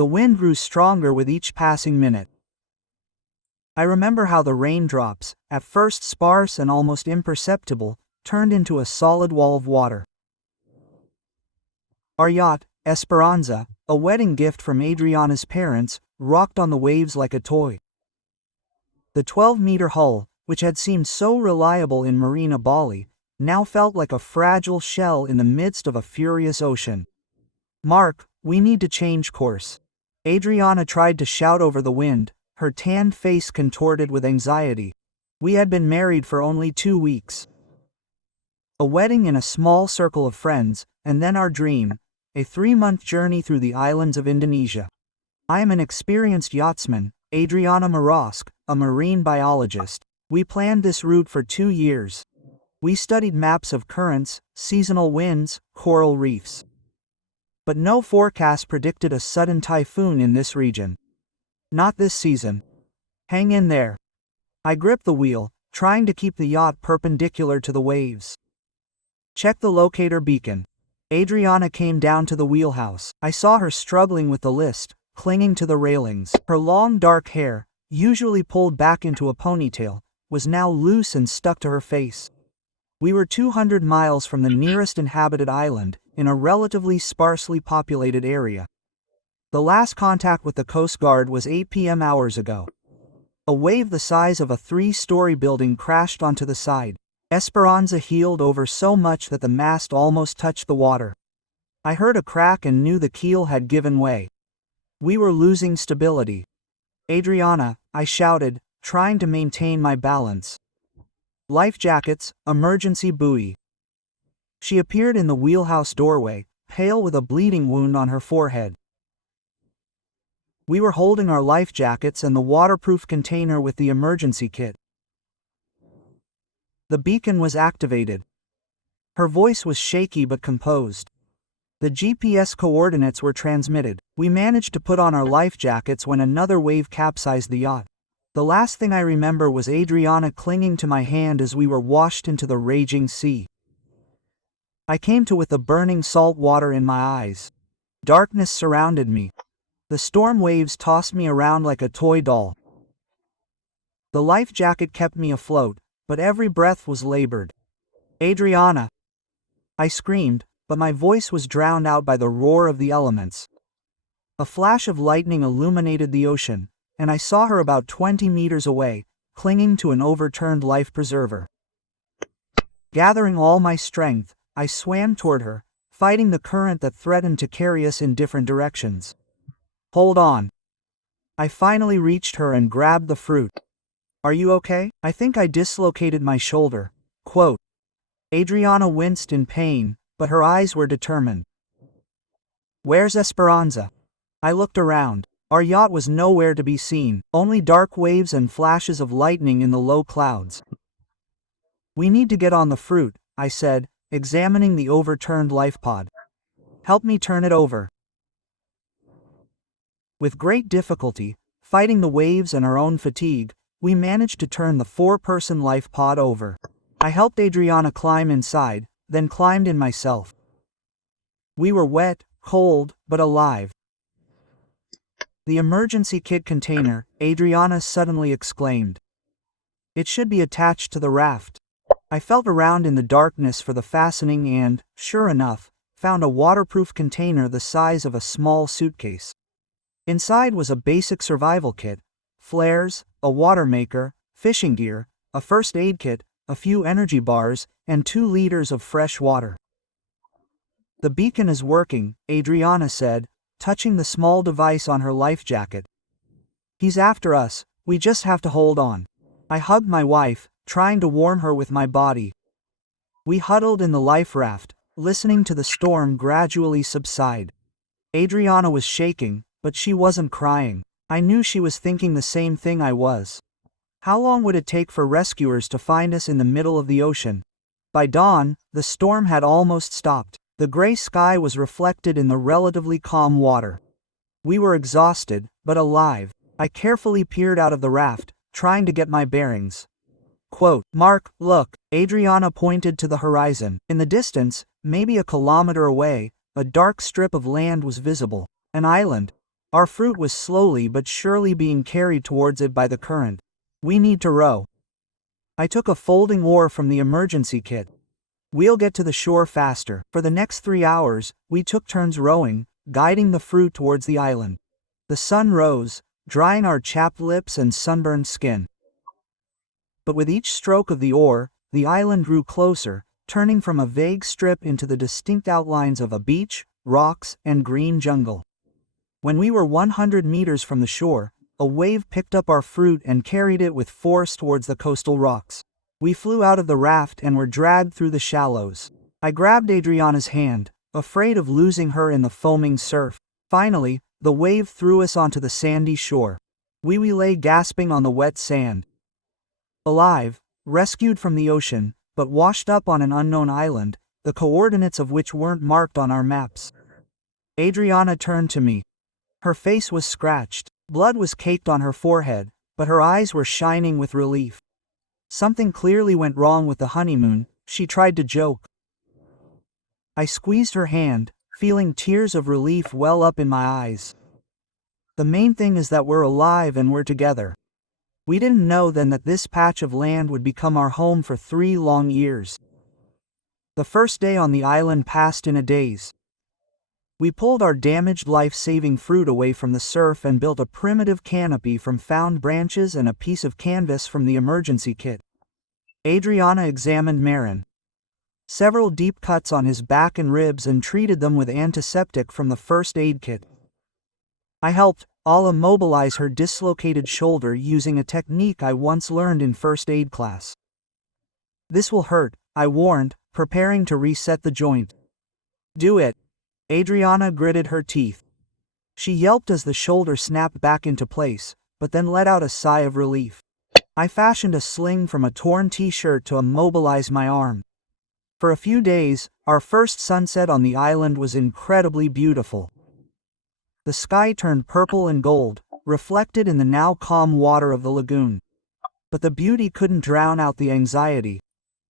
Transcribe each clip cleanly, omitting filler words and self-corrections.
The wind grew stronger with each passing minute. I remember how the raindrops, at first sparse and almost imperceptible, turned into a solid wall of water. Our yacht, Esperanza, a wedding gift from Adriana's parents, rocked on the waves like a toy. The 12-meter hull, which had seemed so reliable in Marina Bali, now felt like a fragile shell in the midst of a furious ocean. "Mark, we need to change course." Adriana tried to shout over the wind, her tanned face contorted with anxiety. We had been married for only 2 weeks. A wedding in a small circle of friends, and then our dream, a 3-month journey through the islands of Indonesia. I am an experienced yachtsman, Adriana Marosk, a marine biologist. We planned this route for 2 years. We studied maps of currents, seasonal winds, coral reefs. But no forecast predicted a sudden typhoon in this region. Not this season. Hang in there. I gripped the wheel, trying to keep the yacht perpendicular to the waves. Check the locator beacon. Adriana came down to the wheelhouse. I saw her struggling with the list, clinging to the railings. Her long dark hair, usually pulled back into a ponytail, was now loose and stuck to her face. We were 200 miles from the nearest inhabited island, in a relatively sparsely populated area. The last contact with the Coast Guard was 8 p.m. hours ago. A wave the size of a 3-story building crashed onto the side. Esperanza heeled over so much that the mast almost touched the water. I heard a crack and knew the keel had given way. We were losing stability. "Adriana," I shouted, trying to maintain my balance. "Life jackets, emergency buoy." She appeared in the wheelhouse doorway, pale with a bleeding wound on her forehead. We were holding our life jackets and the waterproof container with the emergency kit. The beacon was activated. Her voice was shaky but composed. The GPS coordinates were transmitted. We managed to put on our life jackets when another wave capsized the yacht. The last thing I remember was Adriana clinging to my hand as we were washed into the raging sea. I came to with the burning salt water in my eyes. Darkness surrounded me. The storm waves tossed me around like a toy doll. The life jacket kept me afloat, but every breath was labored. "Adriana!" I screamed, but my voice was drowned out by the roar of the elements. A flash of lightning illuminated the ocean, and I saw her about 20 meters away, clinging to an overturned life preserver. Gathering all my strength, I swam toward her, fighting the current that threatened to carry us in different directions. "Hold on." I finally reached her and grabbed the fruit. "Are you okay?" "I think I dislocated my shoulder." Quote. Adriana winced in pain, but her eyes were determined. "Where's Esperanza?" I looked around. Our yacht was nowhere to be seen, only dark waves and flashes of lightning in the low clouds. "We need to get on the fruit," I said, examining the overturned life pod. "Help me turn it over." With great difficulty, fighting the waves and our own fatigue, we managed to turn the 4-person life pod over. I helped Adriana climb inside, then climbed in myself. We were wet, cold, but alive. "The emergency kit container," Adriana suddenly exclaimed. "It should be attached to the raft." I felt around in the darkness for the fastening and, sure enough, found a waterproof container the size of a small suitcase. Inside was a basic survival kit: flares, a water maker, fishing gear, a first aid kit, a few energy bars, and 2 liters of fresh water. "The beacon is working," Adriana said, touching the small device on her life jacket. "He's after us, we just have to hold on." I hugged my wife, trying to warm her with my body. We huddled in the life raft, listening to the storm gradually subside. Adriana was shaking, but she wasn't crying. I knew she was thinking the same thing I was. How long would it take for rescuers to find us in the middle of the ocean? By dawn, the storm had almost stopped. The gray sky was reflected in the relatively calm water. We were exhausted, but alive. I carefully peered out of the raft, trying to get my bearings. Quote, "Mark, look." Adriana pointed to the horizon. In the distance, maybe a kilometer away, a dark strip of land was visible. An island. Our fruit was slowly but surely being carried towards it by the current. We need to row. I took a folding oar from the emergency kit. We'll get to the shore faster. For the next 3 hours, we took turns rowing, guiding the fruit towards the island. The sun rose, drying our chapped lips and sunburned skin. But with each stroke of the oar, the island grew closer, turning from a vague strip into the distinct outlines of a beach, rocks, and green jungle. When we were 100 meters from the shore, a wave picked up our fruit and carried it with force towards the coastal rocks. We flew out of the raft and were dragged through the shallows. I grabbed Adriana's hand, afraid of losing her in the foaming surf. Finally, the wave threw us onto the sandy shore. We lay gasping on the wet sand. Alive, rescued from the ocean, but washed up on an unknown island, the coordinates of which weren't marked on our maps. Adriana turned to me. Her face was scratched, blood was caked on her forehead, but her eyes were shining with relief. Something clearly went wrong with the honeymoon, she tried to joke. I squeezed her hand, feeling tears of relief well up in my eyes. The main thing is that we're alive and we're together. We didn't know then that this patch of land would become our home for 3 long years. The first day on the island passed in a daze. We pulled our damaged life-saving fruit away from the surf and built a primitive canopy from found branches and a piece of canvas from the emergency kit. Adriana examined Marin. Several deep cuts on his back and ribs and treated them with antiseptic from the first aid kit. I helped Ala mobilize her dislocated shoulder using a technique I once learned in first aid class. This will hurt, I warned, preparing to reset the joint. Do it. Adriana gritted her teeth. She yelped as the shoulder snapped back into place, but then let out a sigh of relief. I fashioned a sling from a torn t-shirt to immobilize my arm. For a few days, our first sunset on the island was incredibly beautiful. The sky turned purple and gold, reflected in the now calm water of the lagoon. But the beauty couldn't drown out the anxiety.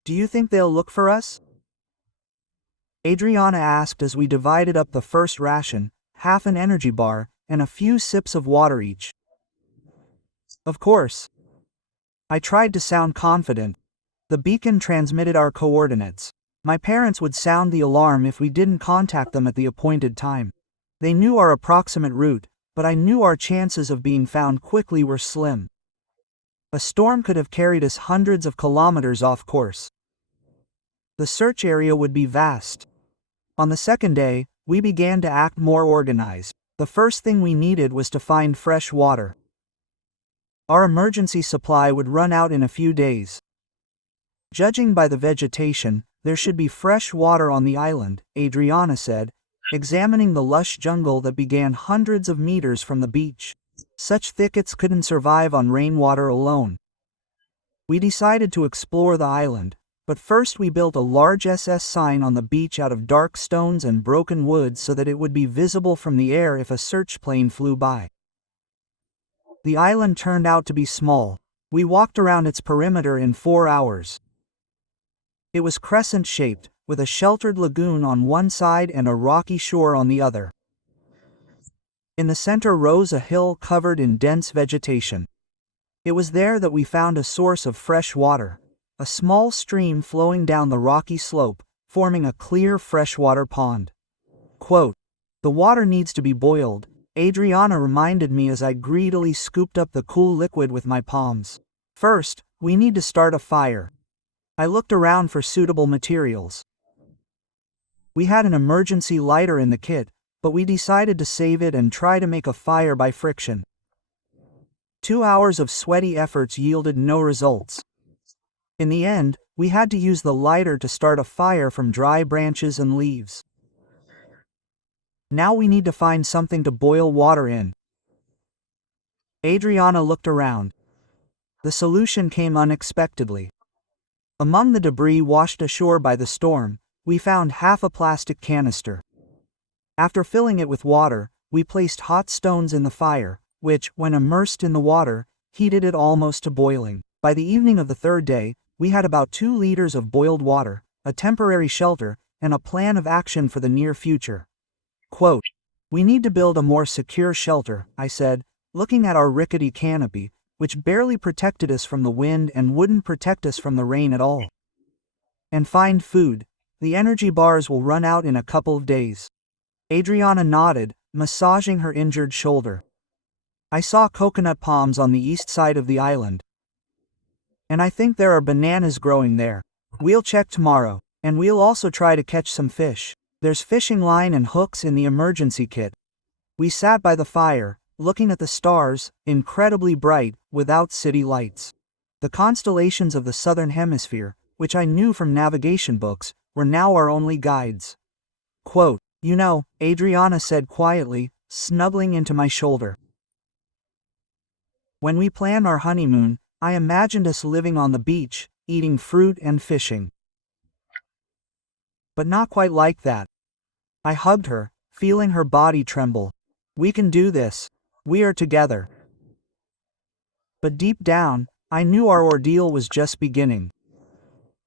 Do you think they'll look for us? Adriana asked as we divided up the first ration, half an energy bar, and a few sips of water each. Of course. I tried to sound confident. The beacon transmitted our coordinates. My parents would sound the alarm if we didn't contact them at the appointed time. They knew our approximate route, but I knew our chances of being found quickly were slim. A storm could have carried us hundreds of kilometers off course. The search area would be vast. On the second day, we began to act more organized. The first thing we needed was to find fresh water. Our emergency supply would run out in a few days. Judging by the vegetation, there should be fresh water on the island, Adriana said, examining the lush jungle that began hundreds of meters from the beach. Such thickets couldn't survive on rainwater alone. We decided to explore the island, but first we built a large SS sign on the beach out of dark stones and broken wood so that it would be visible from the air if a search plane flew by. The island turned out to be small. We walked around its perimeter in 4 hours. It was crescent-shaped, with a sheltered lagoon on one side and a rocky shore on the other. In the center rose a hill covered in dense vegetation. It was there that we found a source of fresh water, a small stream flowing down the rocky slope, forming a clear freshwater pond. Quote, "The water needs to be boiled," Adriana reminded me as I greedily scooped up the cool liquid with my palms. "First, we need to start a fire." I looked around for suitable materials. We had an emergency lighter in the kit, but we decided to save it and try to make a fire by friction. 2 hours of sweaty efforts yielded no results. In the end, we had to use the lighter to start a fire from dry branches and leaves. Now we need to find something to boil water in. Adriana looked around. The solution came unexpectedly. Among the debris washed ashore by the storm, we found half a plastic canister. After filling it with water, we placed hot stones in the fire, which, when immersed in the water, heated it almost to boiling. By the evening of the third day, we had about 2 liters of boiled water, a temporary shelter, and a plan of action for the near future. Quote, We need to build a more secure shelter, I said, looking at our rickety canopy, which barely protected us from the wind and wouldn't protect us from the rain at all. And find food. The energy bars will run out in a couple of days. Adriana nodded, massaging her injured shoulder. I saw coconut palms on the east side of the island. And I think there are bananas growing there. We'll check tomorrow, and we'll also try to catch some fish. There's fishing line and hooks in the emergency kit. We sat by the fire, looking at the stars, incredibly bright, without city lights. The constellations of the southern hemisphere, which I knew from navigation books, were now our only guides. Quote, "You know," Adriana said quietly, snuggling into my shoulder. "When we planned our honeymoon, I imagined us living on the beach, eating fruit and fishing. But not quite like that." I hugged her, feeling her body tremble. "We can do this. We are together." But deep down, I knew our ordeal was just beginning.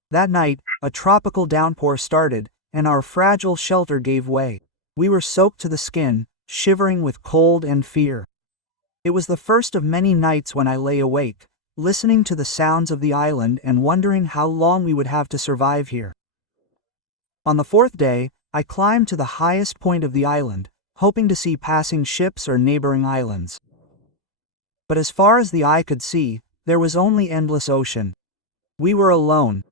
That night, a tropical downpour started, and our fragile shelter gave way. We were soaked to the skin, shivering with cold and fear. It was the first of many nights when I lay awake, listening to the sounds of the island and wondering how long we would have to survive here. On the fourth day, I climbed to the highest point of the island, hoping to see passing ships or neighboring islands. But as far as the eye could see, there was only endless ocean. We were alone.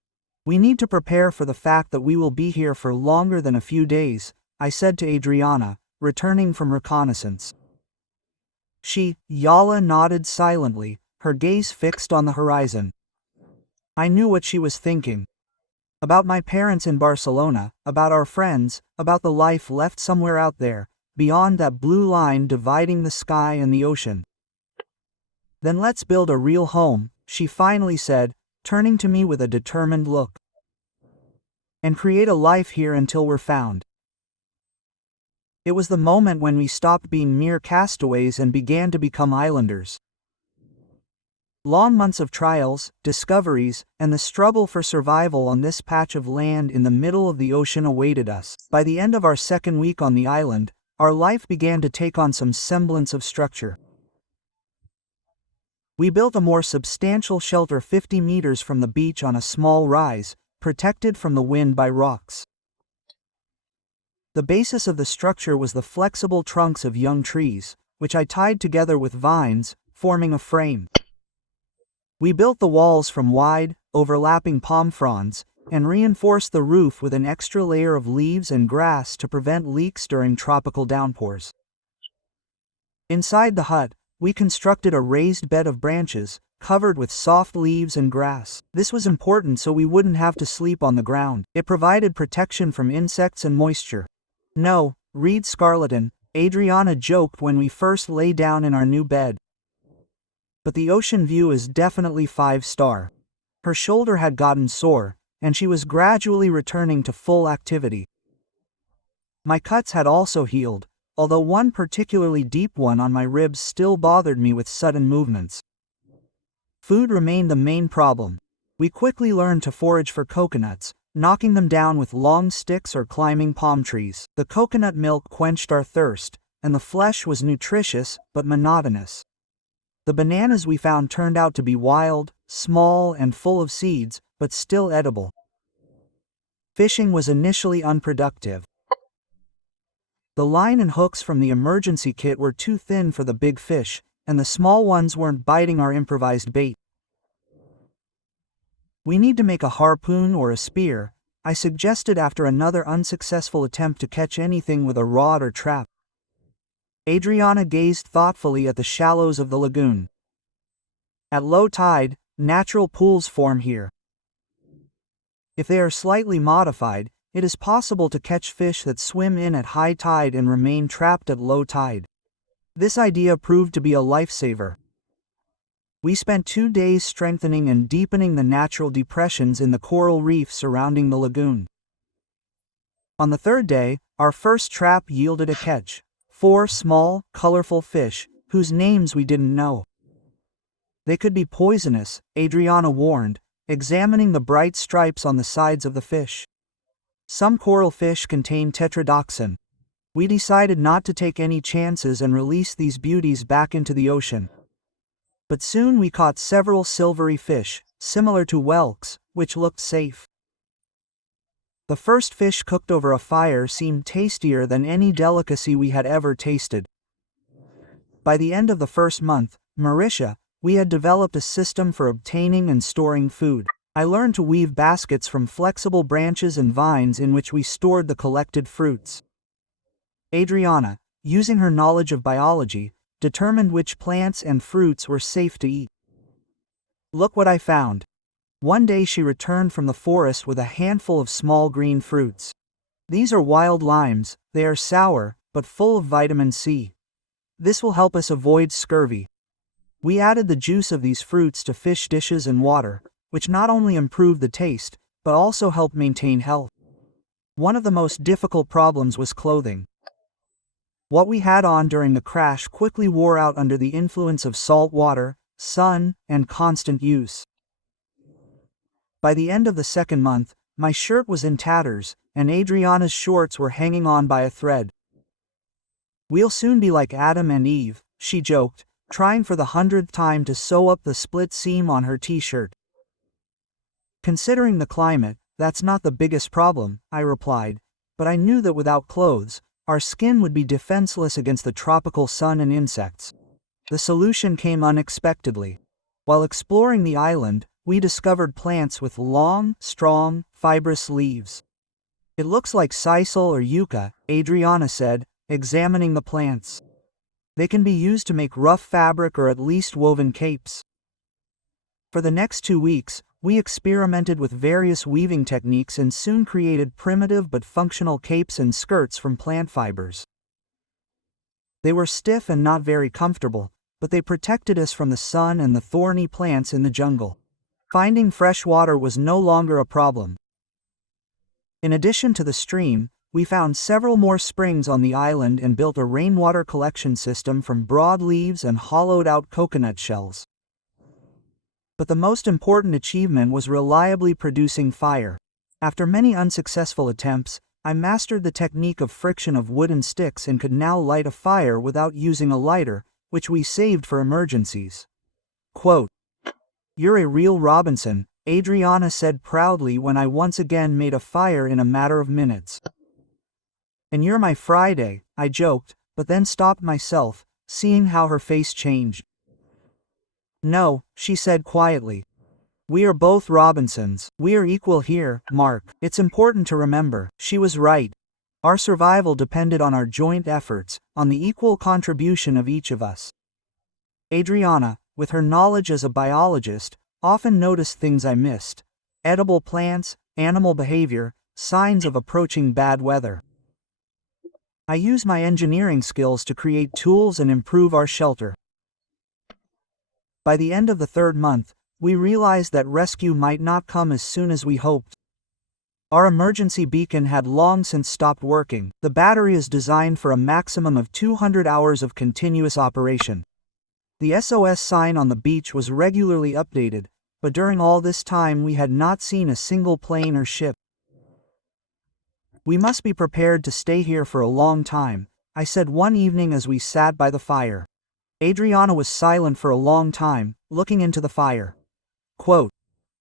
"We need to prepare for the fact that we will be here for longer than a few days," I said to Adriana, returning from reconnaissance. Yala nodded silently, her gaze fixed on the horizon. I knew what she was thinking. About my parents in Barcelona, about our friends, about the life left somewhere out there, beyond that blue line dividing the sky and the ocean. "Then let's build a real home," she finally said, turning to me with a determined look. "And create a life here until we're found." It was the moment when we stopped being mere castaways and began to become islanders. Long months of trials, discoveries, and the struggle for survival on this patch of land in the middle of the ocean awaited us. By the end of our second week on the island, our life began to take on some semblance of structure. We built a more substantial shelter 50 meters from the beach on a small rise, protected from the wind by rocks. The basis of the structure was the flexible trunks of young trees, which I tied together with vines, forming a frame. We built the walls from wide, overlapping palm fronds, and reinforced the roof with an extra layer of leaves and grass to prevent leaks during tropical downpours. Inside the hut, we constructed a raised bed of branches, covered with soft leaves and grass. This was important so we wouldn't have to sleep on the ground. It provided protection from insects and moisture. "No, read Scarleton," Adriana joked when we first lay down in our new bed. "But the ocean view is definitely 5-star. Her shoulder had gotten sore, and she was gradually returning to full activity. My cuts had also healed, although one particularly deep one on my ribs still bothered me with sudden movements. Food remained the main problem. We quickly learned to forage for coconuts, knocking them down with long sticks or climbing palm trees. The coconut milk quenched our thirst, and the flesh was nutritious but monotonous. The bananas we found turned out to be wild, small, and full of seeds, but still edible. Fishing was initially unproductive. The line and hooks from the emergency kit were too thin for the big fish, and the small ones weren't biting our improvised bait. "We need to make a harpoon or a spear," I suggested after another unsuccessful attempt to catch anything with a rod or trap. Adriana gazed thoughtfully at the shallows of the lagoon. "At low tide, natural pools form here. If they are slightly modified, it is possible to catch fish that swim in at high tide and remain trapped at low tide." This idea proved to be a lifesaver. We spent 2 days strengthening and deepening the natural depressions in the coral reef surrounding the lagoon. On the third day, our first trap yielded a catch: 4 small, colorful fish, whose names we didn't know. "They could be poisonous," Adriana warned, examining the bright stripes on the sides of the fish. "Some coral fish contain tetrodotoxin." We decided not to take any chances and release these beauties back into the ocean. But soon we caught several silvery fish, similar to whelks, which looked safe. The first fish cooked over a fire seemed tastier than any delicacy we had ever tasted. By the end of the first month, Marisha, we had developed a system for obtaining and storing food. I learned to weave baskets from flexible branches and vines in which we stored the collected fruits. Adriana, using her knowledge of biology, determined which plants and fruits were safe to eat. Look what I found. One day she returned from the forest with a handful of small green fruits. These are wild limes. They are sour, but full of vitamin C. This will help us avoid scurvy. We added the juice of these fruits to fish dishes and water, which not only improved the taste, but also helped maintain health. One of the most difficult problems was clothing. What we had on during the crash quickly wore out under the influence of salt water, sun, and constant use. By the end of the second month, my shirt was in tatters, and Adriana's shorts were hanging on by a thread. "We'll soon be like Adam and Eve," she joked, trying for the 100th time to sew up the split seam on her t-shirt. "Considering the climate, that's not the biggest problem," I replied, but I knew that without clothes, our skin would be defenseless against the tropical sun and insects. The solution came unexpectedly. While exploring the island, we discovered plants with long, strong, fibrous leaves. "It looks like sisal or yucca," Adriana said, examining the plants. "They can be used to make rough fabric or at least woven capes." For the next 2 weeks, we experimented with various weaving techniques and soon created primitive but functional capes and skirts from plant fibers. They were stiff and not very comfortable, but they protected us from the sun and the thorny plants in the jungle. Finding fresh water was no longer a problem. In addition to the stream, we found several more springs on the island and built a rainwater collection system from broad leaves and hollowed-out coconut shells. But the most important achievement was reliably producing fire. After many unsuccessful attempts, I mastered the technique of friction of wooden sticks and could now light a fire without using a lighter, which we saved for emergencies. Quote, "You're a real Robinson," Adriana said proudly when I once again made a fire in a matter of minutes. "And you're my Friday," I joked, but then stopped myself, seeing how her face changed. "No," she said quietly. "We are both Robinsons. We are equal here, Mark. It's important to remember." She was right. Our survival depended on our joint efforts, on the equal contribution of each of us. Adriana, with her knowledge as a biologist, often noticed things I missed: edible plants, animal behavior, signs of approaching bad weather. I used my engineering skills to create tools and improve our shelter. By the end of the third month, we realized that rescue might not come as soon as we hoped. Our emergency beacon had long since stopped working. The battery is designed for a maximum of 200 hours of continuous operation. The SOS sign on the beach was regularly updated, but during all this time we had not seen a single plane or ship. "We must be prepared to stay here for a long time," I said one evening as we sat by the fire. Adriana was silent for a long time, looking into the fire. Quote,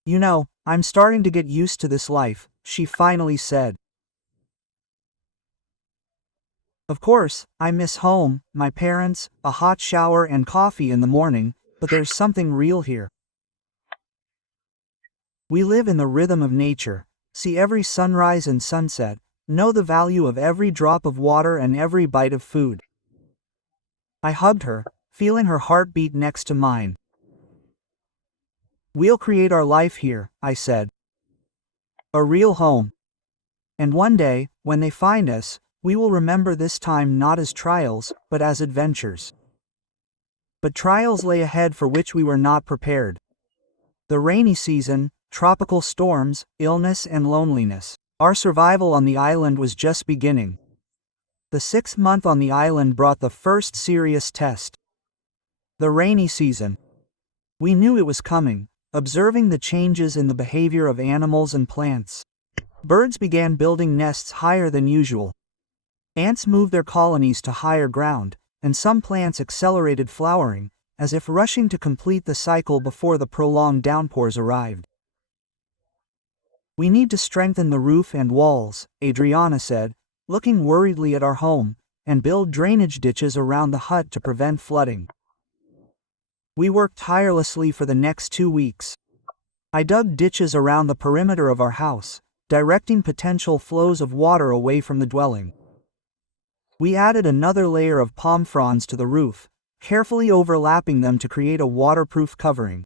"You know, I'm starting to get used to this life," she finally said. "Of course, I miss home, my parents, a hot shower and coffee in the morning, but there's something real here. We live in the rhythm of nature, see every sunrise and sunset, know the value of every drop of water and every bite of food." I hugged her, feeling her heartbeat next to mine. "We'll create our life here," I said. "A real home. And one day, when they find us, we will remember this time not as trials, but as adventures." But trials lay ahead for which we were not prepared. The rainy season, tropical storms, illness and loneliness. Our survival on the island was just beginning. The 6th month on the island brought the first serious test. The rainy season. We knew it was coming, observing the changes in the behavior of animals and plants. Birds began building nests higher than usual. Ants moved their colonies to higher ground, and some plants accelerated flowering, as if rushing to complete the cycle before the prolonged downpours arrived. "We need to strengthen the roof and walls," Adriana said, looking worriedly at our home, "and build drainage ditches around the hut to prevent flooding." We worked tirelessly for the next 2 weeks. I dug ditches around the perimeter of our house, directing potential flows of water away from the dwelling. We added another layer of palm fronds to the roof, carefully overlapping them to create a waterproof covering.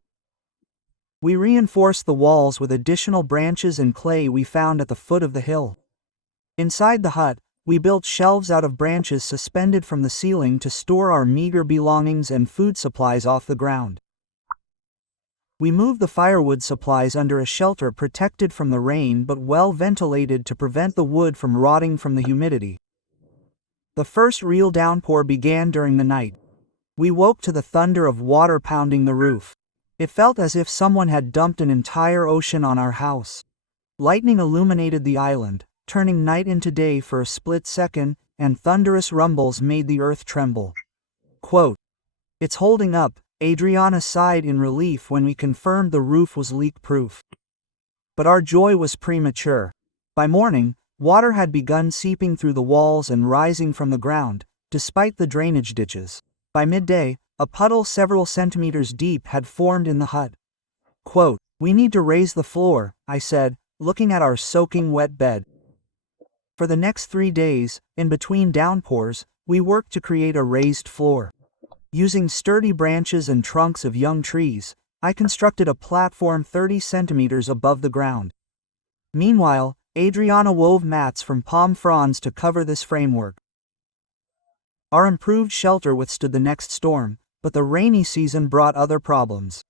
We reinforced the walls with additional branches and clay we found at the foot of the hill. Inside the hut, we built shelves out of branches suspended from the ceiling to store our meager belongings and food supplies off the ground. We moved the firewood supplies under a shelter protected from the rain but well ventilated to prevent the wood from rotting from the humidity. The first real downpour began during the night. We woke to the thunder of water pounding the roof. It felt as if someone had dumped an entire ocean on our house. Lightning illuminated the island, turning night into day for a split second, and thunderous rumbles made the earth tremble. Quote, "It's holding up," Adriana sighed in relief when we confirmed the roof was leak-proof. But our joy was premature. By morning, water had begun seeping through the walls and rising from the ground, despite the drainage ditches. By midday, a puddle several centimeters deep had formed in the hut. Quote, "We need to raise the floor," I said, looking at our soaking wet bed. For the next 3 days, in between downpours, we worked to create a raised floor. Using sturdy branches and trunks of young trees, I constructed a platform 30 centimeters above the ground. Meanwhile, Adriana wove mats from palm fronds to cover this framework. Our improved shelter withstood the next storm, but the rainy season brought other problems.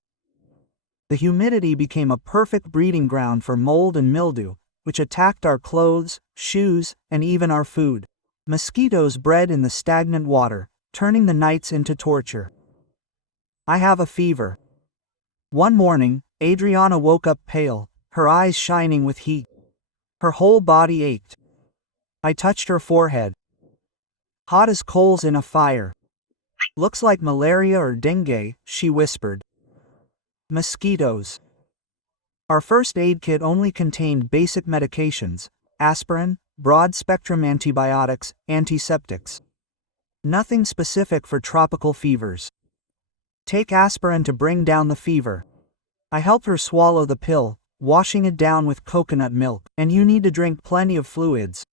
The humidity became a perfect breeding ground for mold and mildew, which attacked our clothes, shoes, and even our food. Mosquitoes bred in the stagnant water, turning the nights into torture. "I have a fever." One morning, Adriana woke up pale, her eyes shining with heat. Her whole body ached. I touched her forehead. "Hot as coals in a fire." "Looks like malaria or dengue," she whispered. Mosquitoes. Our first aid kit only contained basic medications: aspirin, broad-spectrum antibiotics, antiseptics. Nothing specific for tropical fevers. "Take aspirin to bring down the fever." I helped her swallow the pill, washing it down with coconut milk. "And you need to drink plenty of fluids."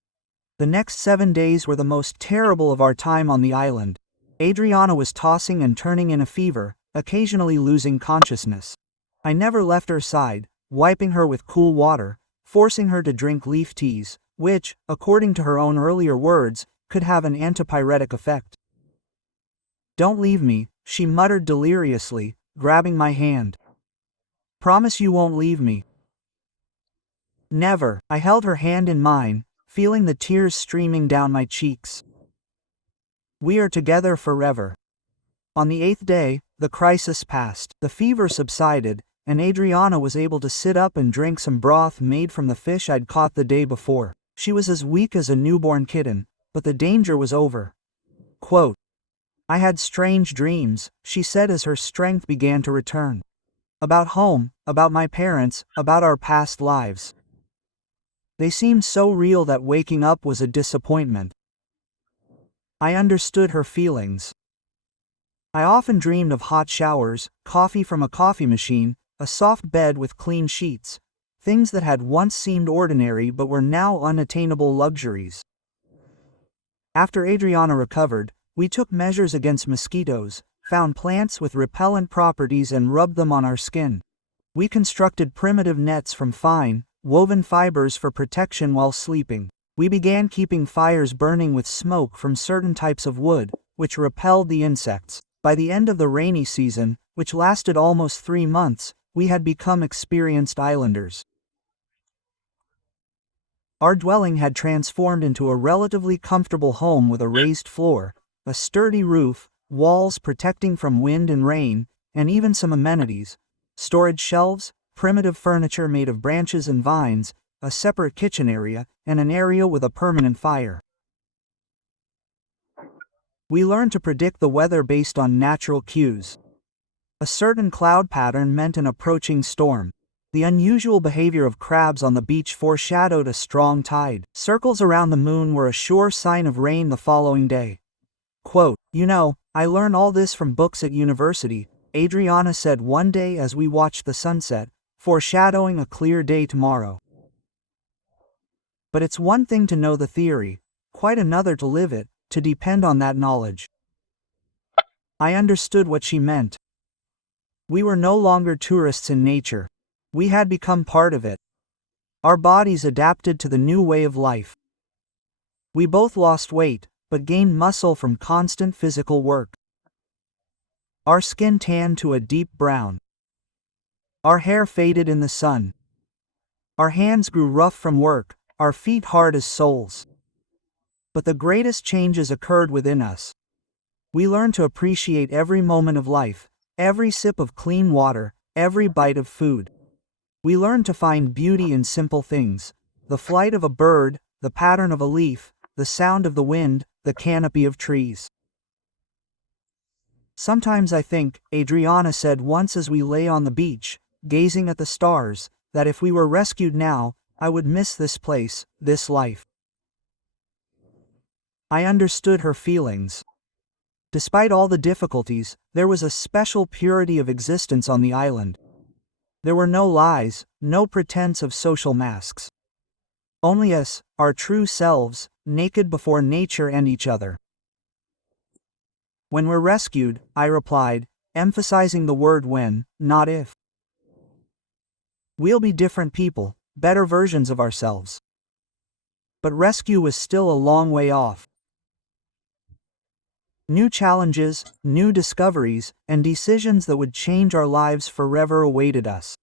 The next 7 days were the most terrible of our time on the island. Adriana was tossing and turning in a fever, occasionally losing consciousness. I never left her side, wiping her with cool water, forcing her to drink leaf teas, which, according to her own earlier words, could have an antipyretic effect. "Don't leave me," she muttered deliriously, grabbing my hand. "Promise you won't leave me." "Never." I held her hand in mine, feeling the tears streaming down my cheeks. "We are together forever." On the 8th day, the crisis passed. The fever subsided, and Adriana was able to sit up and drink some broth made from the fish I'd caught the day before. She was as weak as a newborn kitten, but the danger was over. Quote, "I had strange dreams," she said as her strength began to return. "About home, about my parents, about our past lives. They seemed so real that waking up was a disappointment." I understood her feelings. I often dreamed of hot showers, coffee from a coffee machine, a soft bed with clean sheets, things that had once seemed ordinary but were now unattainable luxuries. After Adriana recovered, we took measures against mosquitoes, found plants with repellent properties and rubbed them on our skin. We constructed primitive nets from fine, woven fibers for protection while sleeping. We began keeping fires burning with smoke from certain types of wood, which repelled the insects. By the end of the rainy season, which lasted almost 3 months, we had become experienced islanders. Our dwelling had transformed into a relatively comfortable home with a raised floor, a sturdy roof, walls protecting from wind and rain, and even some amenities: storage shelves, primitive furniture made of branches and vines, a separate kitchen area, and an area with a permanent fire. We learned to predict the weather based on natural cues. A certain cloud pattern meant an approaching storm. The unusual behavior of crabs on the beach foreshadowed a strong tide. Circles around the moon were a sure sign of rain the following day. Quote, "You know, I learn all this from books at university," Adriana said one day as we watched the sunset, foreshadowing a clear day tomorrow. But it's one thing to know the theory, quite another to live it, to depend on that knowledge. I understood what she meant. We were no longer tourists in nature. We had become part of it. Our bodies adapted to the new way of life. We both lost weight, but gained muscle from constant physical work. Our skin tanned to a deep brown. Our hair faded in the sun. Our hands grew rough from work, our feet hard as soles. But the greatest changes occurred within us. We learned to appreciate every moment of life, every sip of clean water, every bite of food. We learned to find beauty in simple things: the flight of a bird, the pattern of a leaf, the sound of the wind, the canopy of trees. "Sometimes I think," Adriana said once as we lay on the beach, gazing at the stars, "that if we were rescued now, I would miss this place, this life." I understood her feelings. Despite all the difficulties, there was a special purity of existence on the island. There were no lies, no pretense of social masks. Only us, our true selves, naked before nature and each other. "When we're rescued," I replied, emphasizing the word when, not if. "We'll be different people, better versions of ourselves." But rescue was still a long way off. New challenges, new discoveries, and decisions that would change our lives forever awaited us.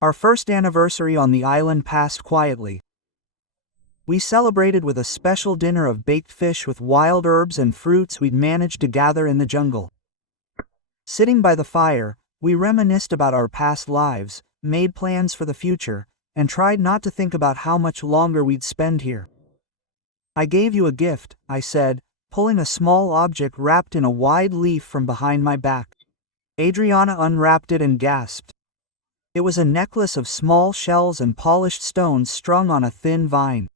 Our first anniversary on the island passed quietly. We celebrated with a special dinner of baked fish with wild herbs and fruits we'd managed to gather in the jungle. Sitting by the fire, we reminisced about our past lives, made plans for the future, and tried not to think about how much longer we'd spend here. "I gave you a gift," I said, pulling a small object wrapped in a wide leaf from behind my back. Adriana unwrapped it and gasped. It was a necklace of small shells and polished stones strung on a thin vine.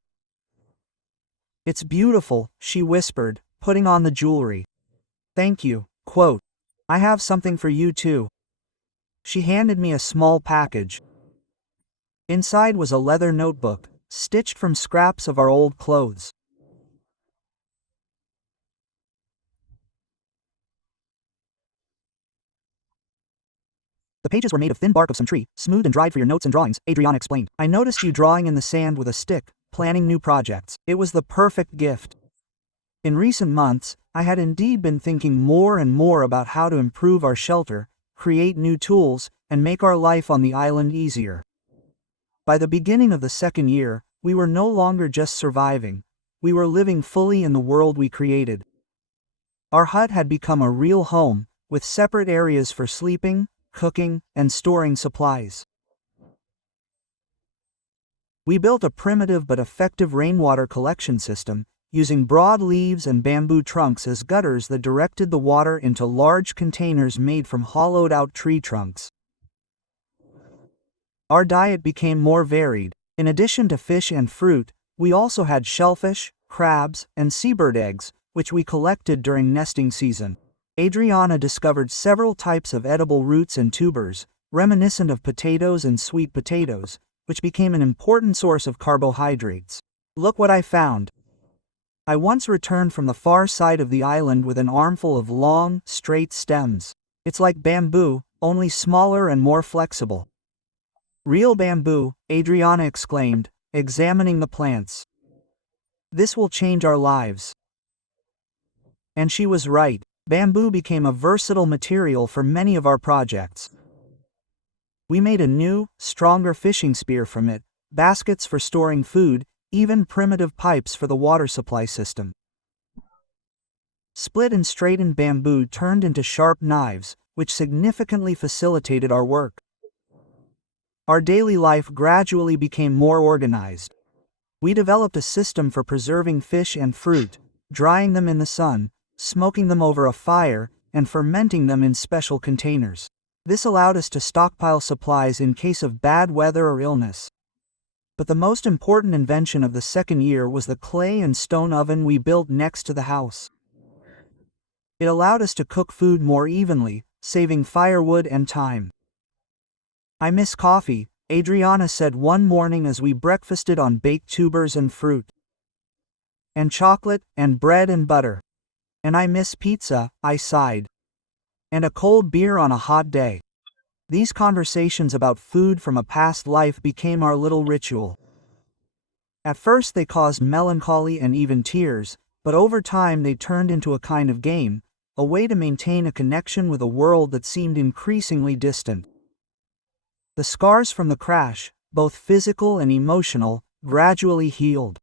"It's beautiful," she whispered, putting on the jewelry. "Thank you." Quote, "I have something for you too." She handed me a small package. Inside was a leather notebook, stitched from scraps of our old clothes. "The pages were made of thin bark of some tree, smoothed and dried for your notes and drawings," Adriana explained. "I noticed you drawing in the sand with a stick, planning new projects. It was the perfect gift." In recent months, I had indeed been thinking more and more about how to improve our shelter, create new tools, and make our life on the island easier. By the beginning of the second year, we were no longer just surviving. We were living fully in the world we created. Our hut had become a real home, with separate areas for sleeping, cooking, and storing supplies. We built a primitive but effective rainwater collection system, using broad leaves and bamboo trunks as gutters that directed the water into large containers made from hollowed-out tree trunks. Our diet became more varied. In addition to fish and fruit, we also had shellfish, crabs, and seabird eggs, which we collected during nesting season. Adriana discovered several types of edible roots and tubers, reminiscent of potatoes and sweet potatoes, which became an important source of carbohydrates. "Look what I found." I once returned from the far side of the island with an armful of long, straight stems. "It's like bamboo, only smaller and more flexible." "Real bamboo," Adriana exclaimed, examining the plants. "This will change our lives." And she was right. Bamboo became a versatile material for many of our projects. We made a new, stronger fishing spear from it, baskets for storing food, even primitive pipes for the water supply system. Split and straightened bamboo turned into sharp knives, which significantly facilitated our work. Our daily life gradually became more organized. We developed a system for preserving fish and fruit, drying them in the sun, smoking them over a fire, and fermenting them in special containers. This allowed us to stockpile supplies in case of bad weather or illness. But the most important invention of the second year was the clay and stone oven we built next to the house. It allowed us to cook food more evenly, saving firewood and time. "I miss coffee," Adriana said one morning as we breakfasted on baked tubers and fruit. "And chocolate, and bread and butter. And I miss pizza," I sighed. "And a cold beer on a hot day." These conversations about food from a past life became our little ritual. At first they caused melancholy and even tears, but over time they turned into a kind of game, a way to maintain a connection with a world that seemed increasingly distant. The scars from the crash, both physical and emotional, gradually healed.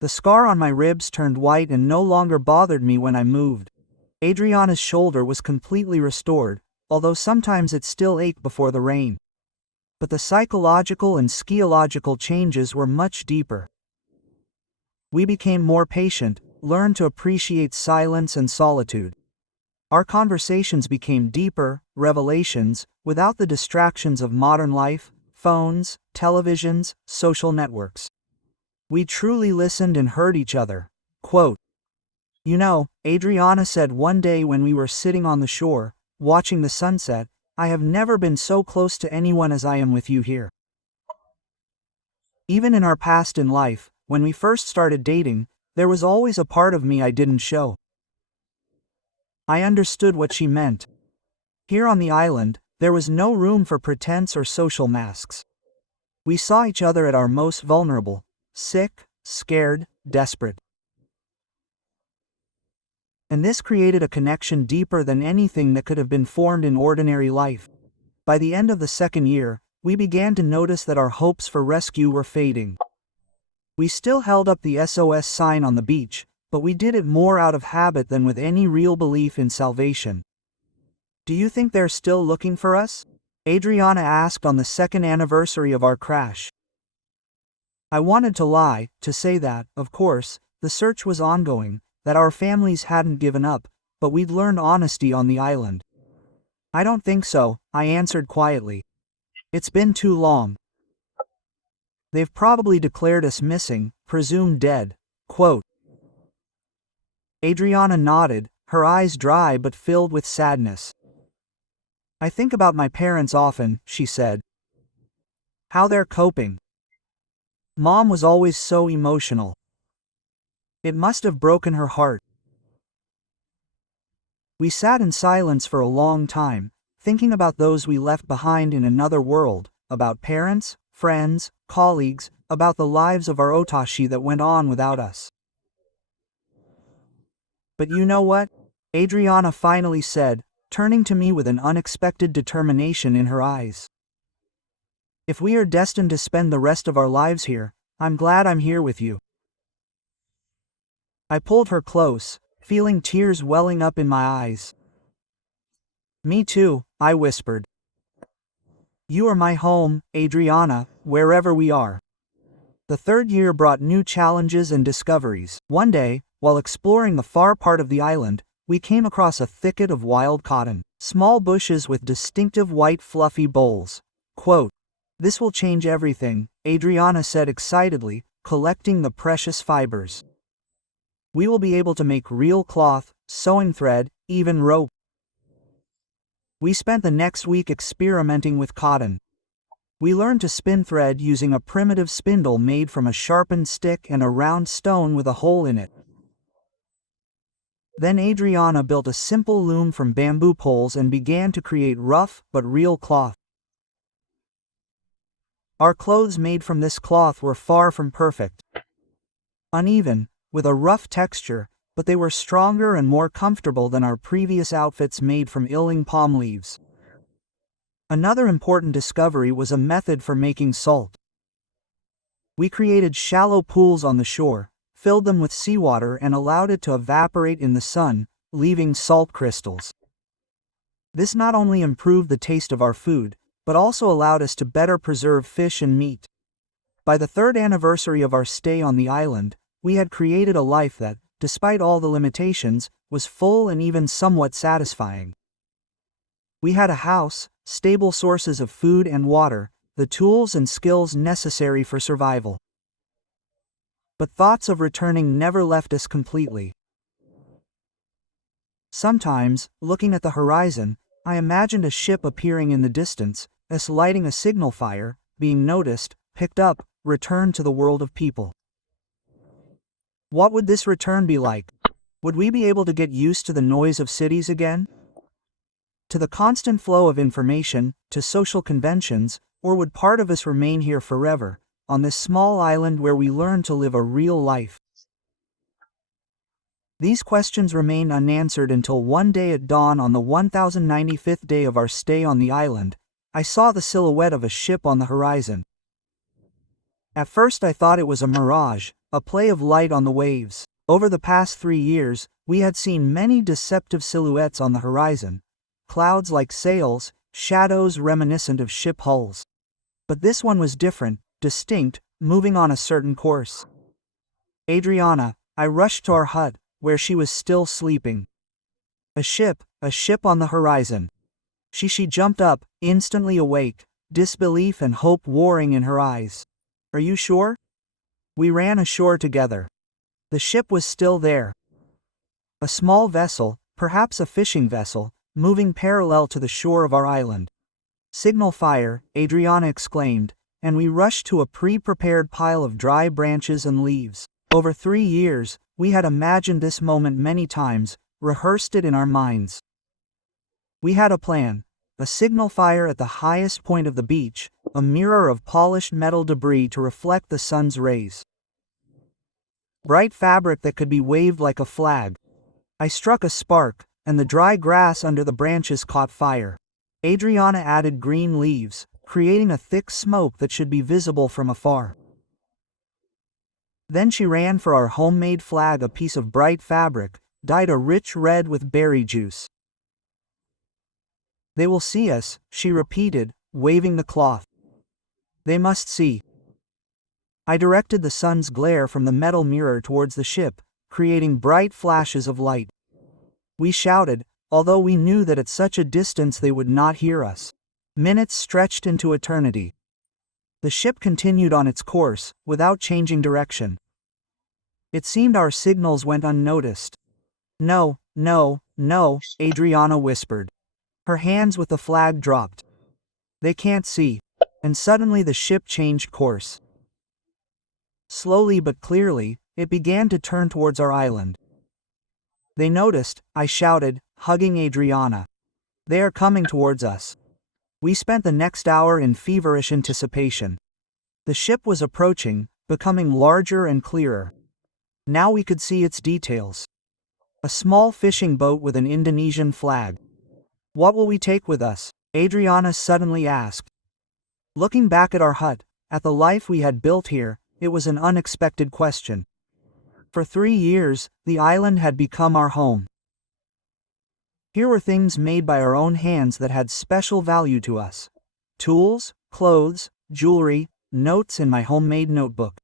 The scar on my ribs turned white and no longer bothered me when I moved. Adriana's shoulder was completely restored, although sometimes it still ached before the rain. But the psychological and skiological changes were much deeper. We became more patient, learned to appreciate silence and solitude. Our conversations became deeper, revelations, without the distractions of modern life, phones, televisions, social networks. We truly listened and heard each other. Quote, "You know," Adriana said one day when we were sitting on the shore, watching the sunset, "I have never been so close to anyone as I am with you here." Even in our past in life, when we first started dating, there was always a part of me I didn't show. I understood what she meant. Here on the island, there was no room for pretense or social masks. We saw each other at our most vulnerable, sick, scared, desperate. And this created a connection deeper than anything that could have been formed in ordinary life. By the end of the second year, we began to notice that our hopes for rescue were fading. We still held up the SOS sign on the beach, but we did it more out of habit than with any real belief in salvation. "Do you think they're still looking for us?" Adriana asked on the second anniversary of our crash. I wanted to lie, to say that, of course, the search was ongoing, that our families hadn't given up, but we'd learned honesty on the island. "I don't think so," I answered quietly. "It's been too long. They've probably declared us missing, presumed dead." Quote. Adriana nodded, her eyes dry but filled with sadness. "I think about my parents often," she said. "How they're coping. Mom was always so emotional. It must have broken her heart." We sat in silence for a long time, thinking about those we left behind in another world, about parents, friends, colleagues, about the lives of our otashi that went on without us. "But you know what?" Adriana finally said, turning to me with an unexpected determination in her eyes. "If we are destined to spend the rest of our lives here, I'm glad I'm here with you." I pulled her close, feeling tears welling up in my eyes. "Me too," I whispered. "You are my home, Adriana, wherever we are." The third year brought new challenges and discoveries. One day, while exploring the far part of the island, we came across a thicket of wild cotton, small bushes with distinctive white fluffy bolls. Quote, "This will change everything," Adriana said excitedly, collecting the precious fibers. "We will be able to make real cloth, sewing thread, even rope." We spent the next week experimenting with cotton. We learned to spin thread using a primitive spindle made from a sharpened stick and a round stone with a hole in it. Then Adriana built a simple loom from bamboo poles and began to create rough but real cloth. Our clothes made from this cloth were far from perfect. Uneven, with a rough texture, but they were stronger and more comfortable than our previous outfits made from iling palm leaves. Another important discovery was a method for making salt. We created shallow pools on the shore, filled them with seawater and allowed it to evaporate in the sun, leaving salt crystals. This not only improved the taste of our food, but also allowed us to better preserve fish and meat. By the third anniversary of our stay on the island, we had created a life that, despite all the limitations, was full and even somewhat satisfying. We had a house, stable sources of food and water, the tools and skills necessary for survival. But thoughts of returning never left us completely. Sometimes, looking at the horizon, I imagined a ship appearing in the distance, us lighting a signal fire, being noticed, picked up, returned to the world of people. What would this return be like? Would we be able to get used to the noise of cities again? To the constant flow of information, to social conventions, or would part of us remain here forever, on this small island where we learn to live a real life? These questions remained unanswered until one day at dawn on the 1095th day of our stay on the island, I saw the silhouette of a ship on the horizon. At first I thought it was a mirage, a play of light on the waves. Over the past 3 years, we had seen many deceptive silhouettes on the horizon, clouds like sails, shadows reminiscent of ship hulls. But this one was different, distinct, moving on a certain course. Adriana, I rushed to our hut, where she was still sleeping. A ship on the horizon. She jumped up, instantly awake, disbelief and hope warring in her eyes. Are you sure? We ran ashore together. The ship was still there. A small vessel, perhaps a fishing vessel, moving parallel to the shore of our island. Signal fire, Adriana exclaimed, and we rushed to a pre-prepared pile of dry branches and leaves. Over 3 years, we had imagined this moment many times, rehearsed it in our minds. We had a plan, a signal fire at the highest point of the beach, a mirror of polished metal debris to reflect the sun's rays. Bright fabric that could be waved like a flag. I struck a spark, and the dry grass under the branches caught fire. Adriana added green leaves, creating a thick smoke that should be visible from afar. Then she ran for our homemade flag, a piece of bright fabric, dyed a rich red with berry juice. They will see us, she repeated, waving the cloth. They must see. I directed the sun's glare from the metal mirror towards the ship, creating bright flashes of light. We shouted, although we knew that at such a distance they would not hear us. Minutes stretched into eternity. The ship continued on its course, without changing direction. It seemed our signals went unnoticed. No, no, no, Adriana whispered. Her hands with the flag dropped. They can't see. And suddenly the ship changed course. Slowly but clearly, it began to turn towards our island. They noticed, I shouted, hugging Adriana. They are coming towards us. We spent the next hour in feverish anticipation. The ship was approaching, becoming larger and clearer. Now we could see its details. A small fishing boat with an Indonesian flag. What will we take with us? Adriana suddenly asked. Looking back at our hut, at the life we had built here, it was an unexpected question. For 3 years, the island had become our home. Here were things made by our own hands that had special value to us. Tools, clothes, jewelry, notes in my homemade notebook.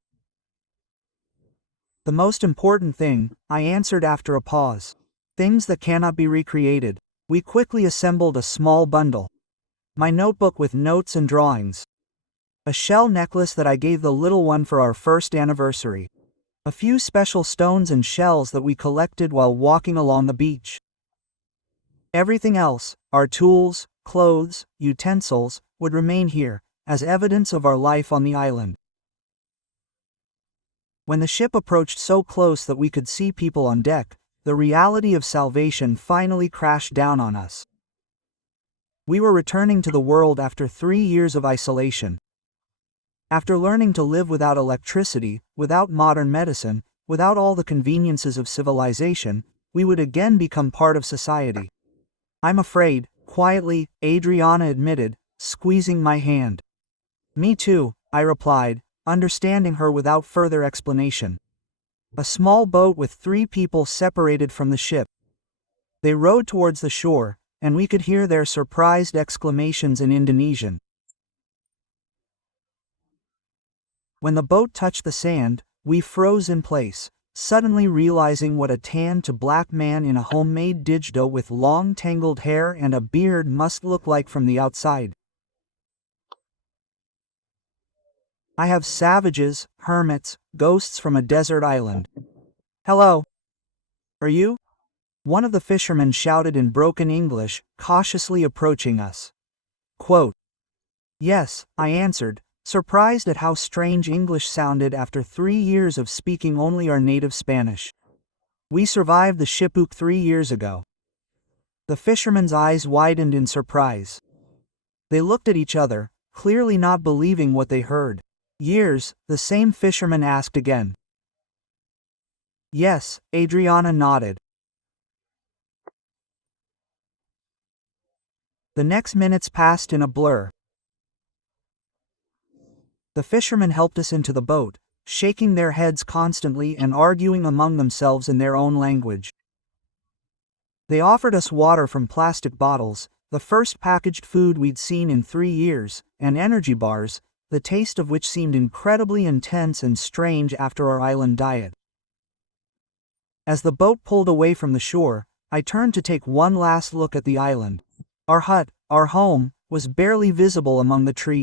The most important thing, I answered after a pause. Things that cannot be recreated. We quickly assembled a small bundle. My notebook with notes and drawings. A shell necklace that I gave the little one for our first anniversary. A few special stones and shells that we collected while walking along the beach. Everything else, our tools, clothes, utensils, would remain here, as evidence of our life on the island. When the ship approached so close that we could see people on deck, the reality of salvation finally crashed down on us. We were returning to the world after 3 years of isolation. After learning to live without electricity, without modern medicine, without all the conveniences of civilization, we would again become part of society. I'm afraid, quietly, Adriana admitted, squeezing my hand. Me too, I replied, understanding her without further explanation. A small boat with 3 people separated from the ship. They rowed towards the shore, and we could hear their surprised exclamations in Indonesian. When the boat touched the sand, we froze in place, suddenly realizing what a tan to black man in a homemade digital with long tangled hair and a beard must look like from the outside. I have savages, hermits, ghosts from a desert island. Hello. Are you? One of the fishermen shouted in broken English, cautiously approaching us. Quote, "Yes," I answered, surprised at how strange English sounded after 3 years of speaking only our native Spanish. "We survived the shipwreck 3 years ago." The fishermen's eyes widened in surprise. They looked at each other, clearly not believing what they heard. "Years?" the same fisherman asked again. "Yes," Adriana nodded. The next minutes passed in a blur. The fishermen helped us into the boat, shaking their heads constantly and arguing among themselves in their own language. They offered us water from plastic bottles, the first packaged food we'd seen in 3 years, and energy bars, the taste of which seemed incredibly intense and strange after our island diet. As the boat pulled away from the shore, I turned to take one last look at the island. Our hut, our home, was barely visible among the trees.